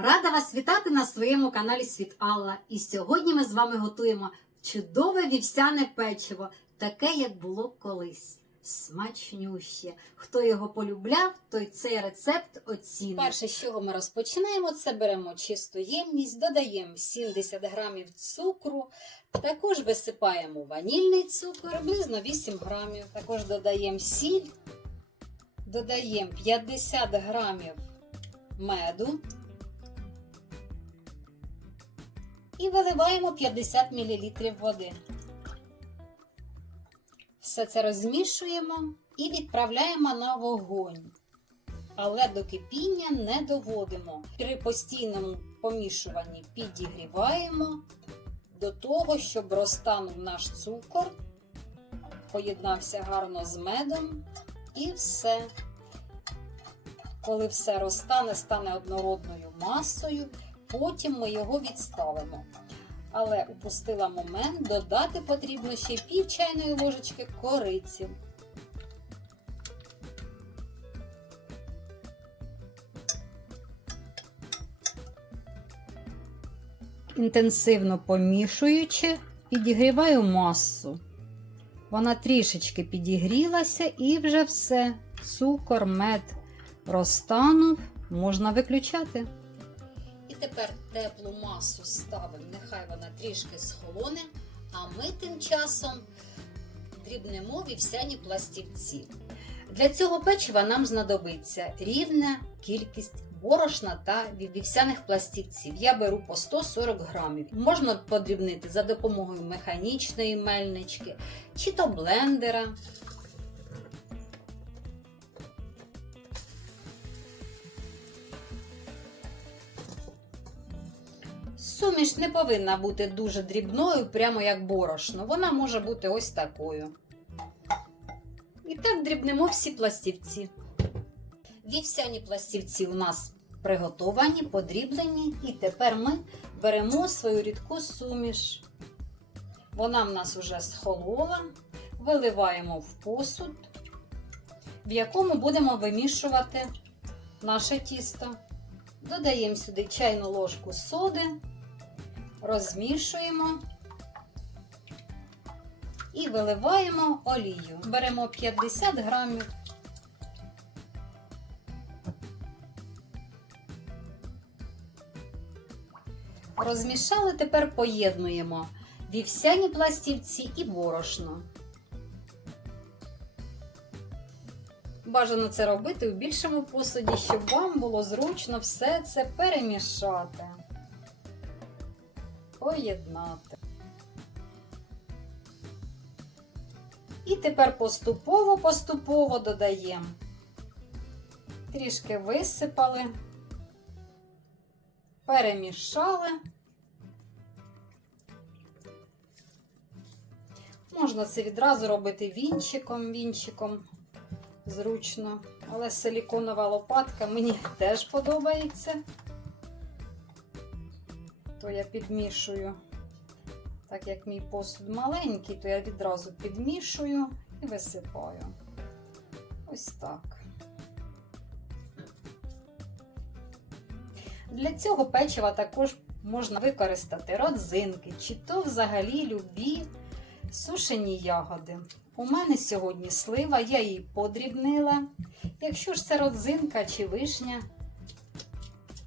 Рада вас вітати на своєму каналі Світ Алла. І сьогодні ми з вами готуємо чудове вівсяне печиво, таке, як було колись. Смачнюще. Хто його полюбляв, той цей рецепт оцінить. Перше, з чого ми розпочинаємо, це беремо чисту ємність, додаємо 70 грамів цукру, також висипаємо ванільний цукор, приблизно 8 грамів. Також додаємо сіль, додаємо 50 грамів меду. І виливаємо 50 мл води. Все це розмішуємо і відправляємо на вогонь. Але до кипіння не доводимо. При постійному помішуванні підігріваємо до того, щоб розтанув наш цукор, поєднався гарно з медом і все. Коли все розтане, стане однородною масою, потім ми його відставимо. Але упустила момент, додати потрібно ще пів чайної ложечки кориці. Інтенсивно помішуючи, підігріваю масу. Вона трішечки підігрілася і вже все. Цукор, мед розтанув, можна виключати. Тепер теплу масу ставимо, нехай вона трішки схолоне, а ми тим часом дрібнемо вівсяні пластівці. Для цього печива нам знадобиться рівна кількість борошна та вівсяних пластівців. Я беру по 140 грамів. Можна подрібнити за допомогою механічної мельнички чи то блендера. Суміш не повинна бути дуже дрібною, прямо як борошно. Вона може бути ось такою. І так дрібнемо всі пластівці. Вівсяні пластівці у нас приготовані, подріблені, і тепер ми беремо свою рідку суміш. Вона в нас вже схолола, виливаємо в посуд, в якому будемо вимішувати наше тісто. Додаємо сюди чайну ложку соди, розмішуємо і виливаємо олію. Беремо 50 грамів. Розмішали, тепер поєднуємо вівсяні пластівці і борошно. Бажано це робити у більшому посуді, щоб вам було зручно все це перемішати, поєднати. І тепер поступово-поступово додаємо. Трішки висипали, перемішали. Можна це відразу робити вінчиком, вінчиком зручно. Але силіконова лопатка мені теж подобається. То я підмішую, так як мій посуд маленький, то я відразу підмішую і висипаю. Ось так. Для цього печива також можна використати родзинки, чи то взагалі любі сушені ягоди. У мене сьогодні слива, я її подрібнила. Якщо ж це родзинка чи вишня,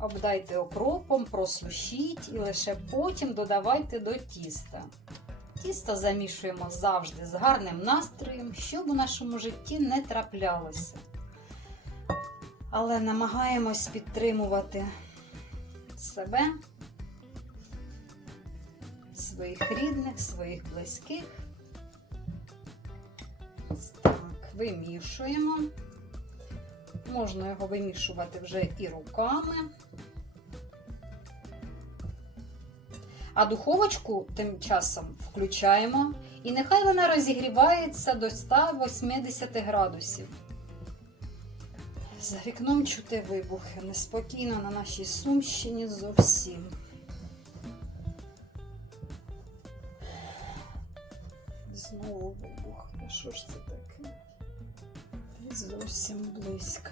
обдайте окропом, просушіть і лише потім додавайте до тіста. Тісто замішуємо завжди з гарним настроєм, щоб у нашому житті не траплялося. Але намагаємось підтримувати себе, своїх рідних, своїх близьких. Так, вимішуємо. Можна його вимішувати вже і руками. А духовочку тим часом включаємо, і нехай вона розігрівається до 180 градусів. За вікном чути вибухи. Неспокійно на нашій Сумщині зовсім. Знову вибух. Та що ж це таке? Зовсім близько.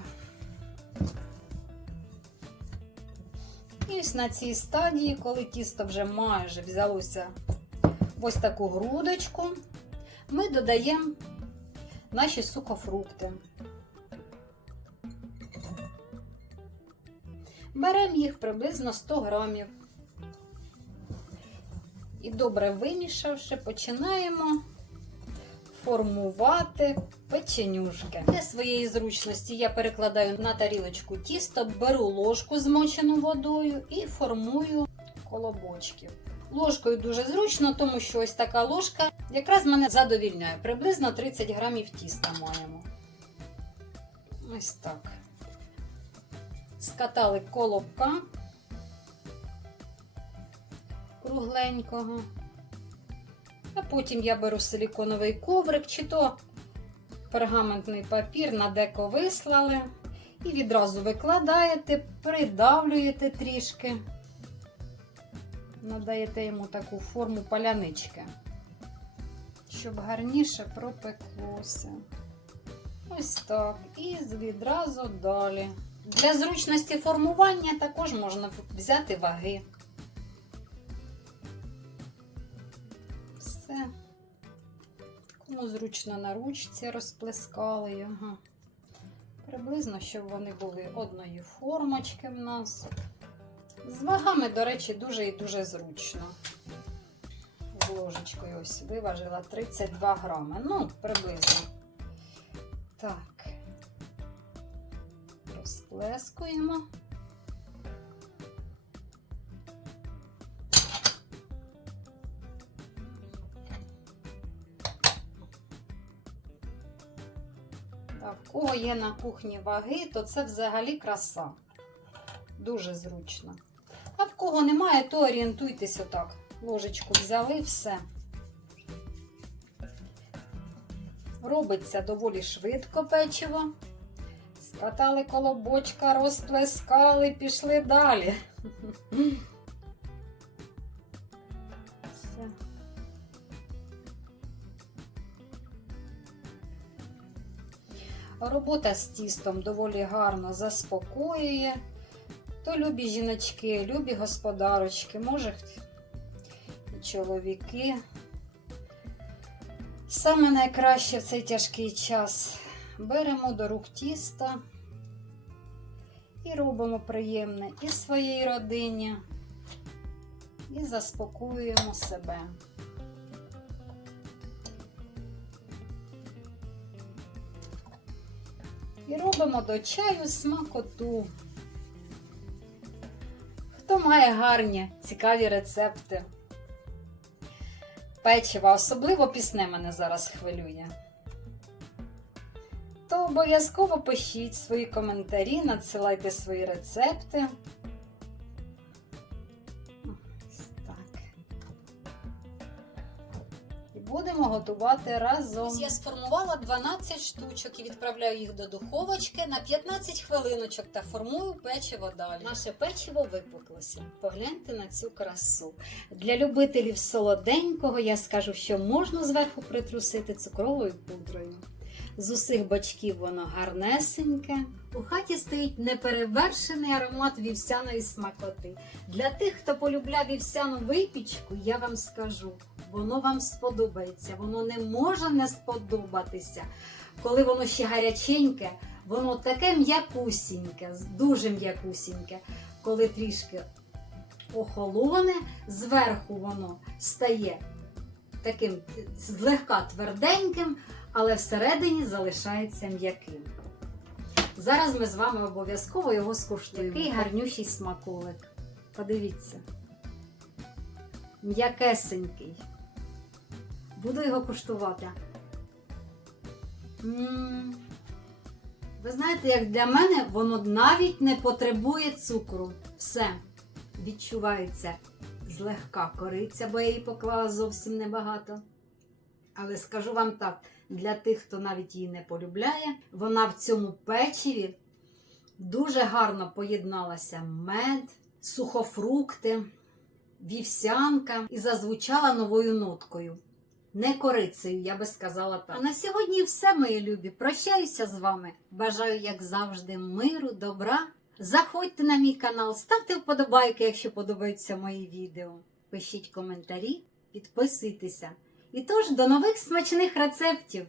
І ось на цій стадії, коли тісто вже майже взялося в ось таку грудочку, ми додаємо наші сухофрукти. Беремо їх приблизно 100 грамів. І добре вимішавши, починаємо формувати печенюшки. Для своєї зручності я перекладаю на тарілочку тісто, беру ложку змочену водою і формую колобочки. Ложкою дуже зручно, тому що ось така ложка якраз мене задовільняє. Приблизно 30 грамів тіста маємо. Ось так. Скатали колобка кругленького. Потім я беру силіконовий коврик, чи то пергаментний папір на деко вислали. І відразу викладаєте, придавлюєте трішки, надаєте йому таку форму палянички, щоб гарніше пропеклося. Ось так. І відразу далі. Для зручності формування також можна взяти ваги. Кому зручно на ручці розплескали його. Приблизно, щоб вони були одної формочки в нас. З вагами, до речі, дуже і дуже зручно. Ложечкою ось виважила 32 грами. Ну, приблизно. Так. Розплескуємо. Кого є на кухні ваги, то це взагалі краса. Дуже зручно. А в кого немає, то орієнтуйтесь отак. Ложечку взяли, все. Робиться доволі швидко печиво. Скатали колобочка, розплескали, пішли далі. Все. Робота з тістом доволі гарно заспокоює. То любі жіночки, любі господарочки, може і чоловіки. Саме найкраще в цей тяжкий час беремо до рук тіста і робимо приємне і своїй родині, і заспокоюємо себе. І робимо до чаю смакоту. Хто має гарні, цікаві рецепти? Печива, особливо пісне мене зараз хвилює. То обов'язково пишіть свої коментарі, надсилайте свої рецепти. Будемо готувати разом. Я сформувала 12 штучок і відправляю їх до духовочки на 15 хвилиночок та формую печиво далі. Наше печиво випеклося. Погляньте на цю красу. Для любителів солоденького я скажу, що можна зверху притрусити цукровою пудрою. З усіх бочків воно гарнесеньке. У хаті стоїть неперевершений аромат вівсяної смакоти. Для тих, хто полюбляє вівсяну випічку, я вам скажу, воно вам сподобається. Воно не може не сподобатися. Коли воно ще гаряченьке, воно таке м'якусіньке, дуже м'якусіньке. Коли трішки охолоне, зверху воно стає таким злегка тверденьким, але всередині залишається м'яким. Зараз ми з вами обов'язково його скуштуємо. Який гарнющий смаколик. Подивіться. М'якесенький. Буду його куштувати. М. Ви знаєте, як для мене воно навіть не потребує цукру. Все відчувається злегка кориця, бо я її поклала зовсім небагато. Але скажу вам так: для тих, хто навіть її не полюбляє, вона в цьому печиві дуже гарно поєдналася мед, сухофрукти, вівсянка і зазвучала новою ноткою не корицею, я би сказала так. А на сьогодні все, мої любі. Прощаюся з вами. Бажаю, як завжди, миру, добра. Заходьте на мій канал, ставте вподобайки, якщо подобаються мої відео. Пишіть коментарі, підписуйтеся. І тож, до нових смачних рецептів!